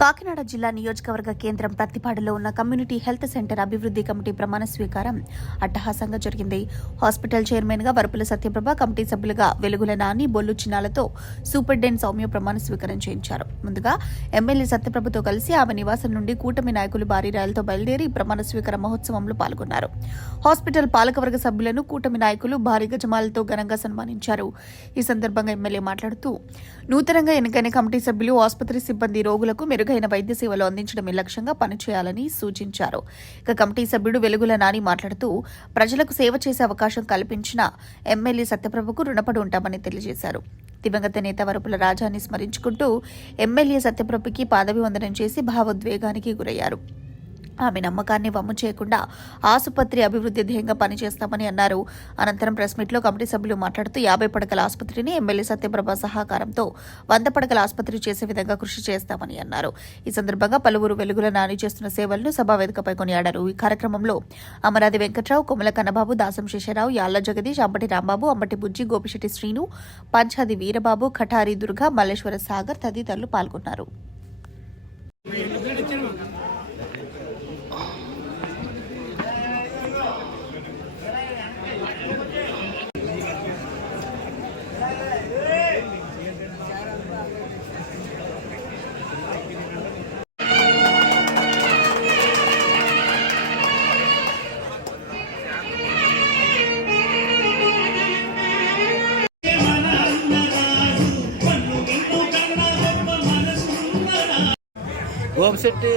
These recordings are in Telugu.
కాకినాడ జిల్లా నియోజకవర్గ కేంద్రం ప్రతిపాడులో ఉన్న కమ్యూనిటీ హెల్త్ సెంటర్ అభివృద్ధి కమిటీ ప్రమాణ స్వీకారం. అట్టహాసంగా జరిగింది. హాస్పిటల్ చైర్మన్గా వరపుల సత్యప్రభ కమిటీ సభ్యులుగా వెలుగుల నాని బొల్లు చిన్నాలతో సూపరింటెండెంట్ సౌమ్య ప్రమాణ స్వీకారం చేయించారు. ముందుగా ఎమ్మెల్యే సత్యప్రభతో కలిసి ఆమె నివాసం నుండి కూటమి నాయకులు భారీ ర్యాలీతో బయలుదేరి ప్రమాణ స్వీకార మహోత్సవంలో పాల్గొన్నారు. హాస్పిటల్ పాలకవర్గ సభ్యులను కూటమి నాయకులు భారీ గజమాలతో ఘనంగా సన్మానించారు. ఈ సందర్భంగా ఎమ్మెల్యే మాట్లాడుతూ నూతనంగా ఎన్నికైన కమిటీ సభ్యులు ఆసుపత్రి సిబ్బంది రోగులకు మెరుగు మెరుగైన వైద్య సేవలు అందించడమే లక్ష్యంగా పనిచేయాలని సూచించారు. ఇక కమిటీ సభ్యుడు వెలుగుల నాని మాట్లాడుతూ ప్రజలకు సేవ చేసే అవకాశం కల్పించిన ఎమ్మెల్యే సత్యప్రభకు రుణపడి ఉంటామని తెలియజేశారు. దివంగత నేత వరపుల రాజాని స్మరించుకుంటూ ఎమ్మెల్యే సత్యప్రభకి పాదవి వందనం చేసి భావోద్వేగానికి గురయ్యారు. ఆమె నమ్మకాన్ని వమ్ము చేయకుండా ఆసుపత్రి అభివృద్ధి ధ్యేయంగా పనిచేస్తామని అన్నారు. అనంతరం ప్రెస్ మీట్లో కమిటీ సభ్యులు మాట్లాడుతూ యాభై పడకల ఆసుపత్రిని ఎమ్మెల్యే సత్యప్రభ సహకారంతో వంద పడకల ఆసుపత్రి చేసే విధంగా కృషి చేస్తామని అన్నారు. ఈ సందర్భంగా పలువురు వెలుగుల నాని చేస్తున్న సేవలను సభా వేదికపై కొనియాడారు. ఈ కార్యక్రమంలో అమరాది వెంకట్రావు కొమల కన్నబాబు దాసం శేషరావు యాళ్ళ జగదీష్ అంబటి రాంబాబు అంబటి బుజ్జి గోపిశెట్టి శ్రీను పంచాది వీరబాబు ఖఠారి దుర్గా మల్లేశ్వర సాగర్ తదితరులు పాల్గొన్నారు. గోపిశెట్టి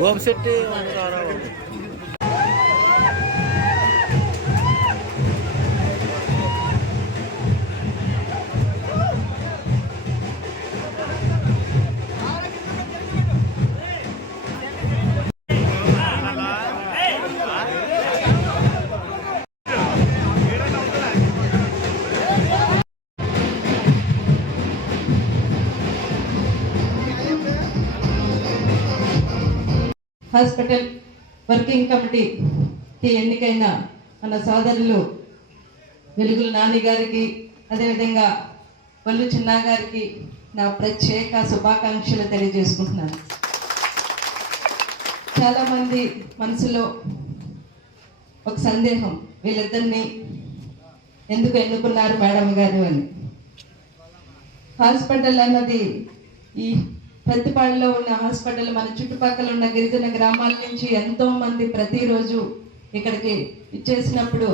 గోపిశెట్టి వంకారావు హాస్పిటల్ వర్కింగ్ కమిటీకి ఎన్నికైన మన సోదరులు వెలుగుల నాని గారికి అదేవిధంగా వల్లు చిన్నా గారికి నా ప్రత్యేక శుభాకాంక్షలు తెలియజేసుకుంటున్నాను. చాలామంది మనసులో ఒక సందేహం వీళ్ళిద్దరిని ఎందుకు ఎన్నుకున్నారు మేడం గారు అని. హాస్పిటల్ అన్నది ఈ ప్రతిపాడులో ఉన్న హాస్పిటల్ మన చుట్టుపక్కల ఉన్న గిరిజన గ్రామాల నుంచి ఎంతో మంది ప్రతిరోజు ఇక్కడికి ఇచ్చేసినప్పుడు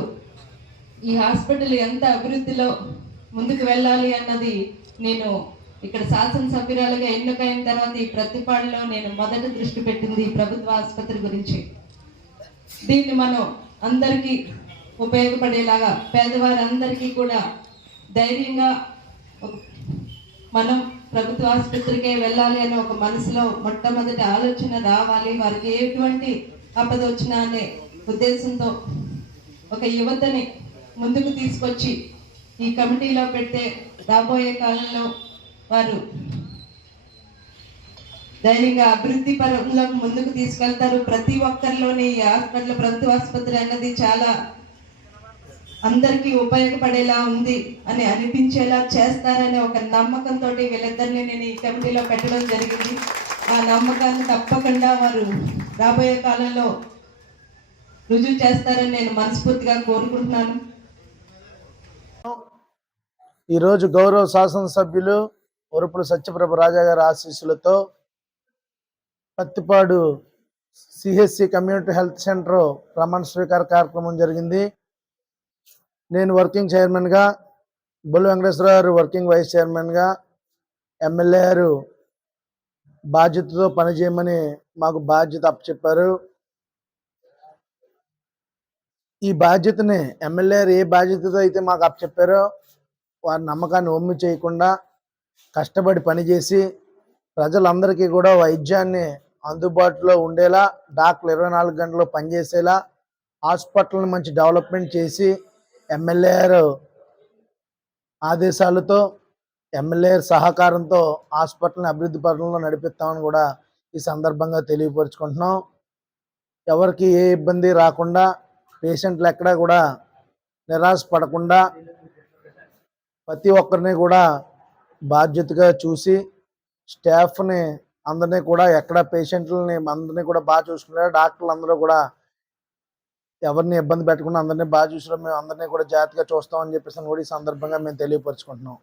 ఈ హాస్పిటల్ ఎంత అభివృద్ధిలో ముందుకు వెళ్ళాలి అన్నది నేను ఇక్కడ శాసనసభ్యురాలుగా ఎన్నికైన తర్వాత ఈ ప్రతిపాడులో నేను మొదట దృష్టి పెట్టింది ఈ ప్రభుత్వ ఆసుపత్రి గురించి. దీన్ని మనం అందరికీ ఉపయోగపడేలాగా పేదవారందరికీ కూడా ధైర్యంగా మనం ప్రభుత్వ ఆసుపత్రికే వెళ్ళాలి అని ఒక మనసులో మొట్టమొదటి ఆలోచన రావాలి. వారికి ఎటువంటి ఆపద వచ్చినా అనే ఉద్దేశంతో ఒక యువతని ముందుకు తీసుకొచ్చి ఈ కమిటీలో పెడితే రాబోయే కాలంలో వారు ధైర్యంగా అభివృద్ధి పరంలో ముందుకు తీసుకెళ్తారు. ప్రతి ఒక్కరిలోని ఈ హాస్పిటల్ ప్రభుత్వ ఆసుపత్రి అన్నది చాలా అందరికీ ఉపయోగపడేలా ఉంది అని అనిపించేలా చేస్తారనే ఒక నమ్మకంతో వీళ్ళిద్దరిని నేను ఈ కమిటీలో పెట్టడం జరిగింది. ఆ నమ్మకాన్ని తప్పకుండా వారు రాబోయే కాలంలో రుజువు చేస్తారని నేను మనస్ఫూర్తిగా కోరుకుంటున్నాను. ఈరోజు గౌరవ శాసనసభ్యులు ఉరుపుల సత్యప్రభ రాజా గారి ఆశీస్సులతో Pathipadu CHC community health centre ప్రమాణ స్వీకార కార్యక్రమం జరిగింది. నేను వర్కింగ్ చైర్మన్గా బొల్లు వెంకటేశ్వర గారు వర్కింగ్ వైస్ చైర్మన్గా ఎమ్మెల్యే గారు బాధ్యతతో పనిచేయమని మాకు బాధ్యత అప్పచెప్పారు. ఈ బాధ్యతని ఎమ్మెల్యే గారు ఏ బాధ్యతతో అయితే మాకు అప్పచెప్పారో వారి నమ్మకాన్ని ఒమ్మి చేయకుండా కష్టపడి పనిచేసి ప్రజలందరికీ కూడా వైద్యాన్ని అందుబాటులో ఉండేలా డాక్టర్లు ఇరవై నాలుగు గంటలు పనిచేసేలా హాస్పిటల్ని మంచి డెవలప్మెంట్ చేసి ఎమ్మెల్యే ఆదేశాలతో ఎమ్మెల్యే సహకారంతో హాస్పిటల్ని అభివృద్ధి పనులను నడిపిస్తామని కూడా ఈ సందర్భంగా తెలియపరుచుకుంటున్నాం. ఎవరికి ఏ ఇబ్బంది రాకుండా పేషెంట్లు ఎక్కడా కూడా నిరాశ పడకుండా ప్రతి ఒక్కరిని కూడా బాధ్యతగా చూసి స్టాఫ్ని అందరినీ కూడా ఎక్కడ పేషెంట్లని అందరినీ కూడా బాగా చూసుకుంటారు డాక్టర్లు అందరూ కూడా ఎవరిని ఇబ్బంది పెట్టకుండా అందరినీ బాగా చూసినా మేము అందరినీ కూడా జాగ్రత్తగా చూస్తామని చెప్పేసి కూడా ఈ సందర్భంగా మేము తెలియపరుచుకుంటున్నాం.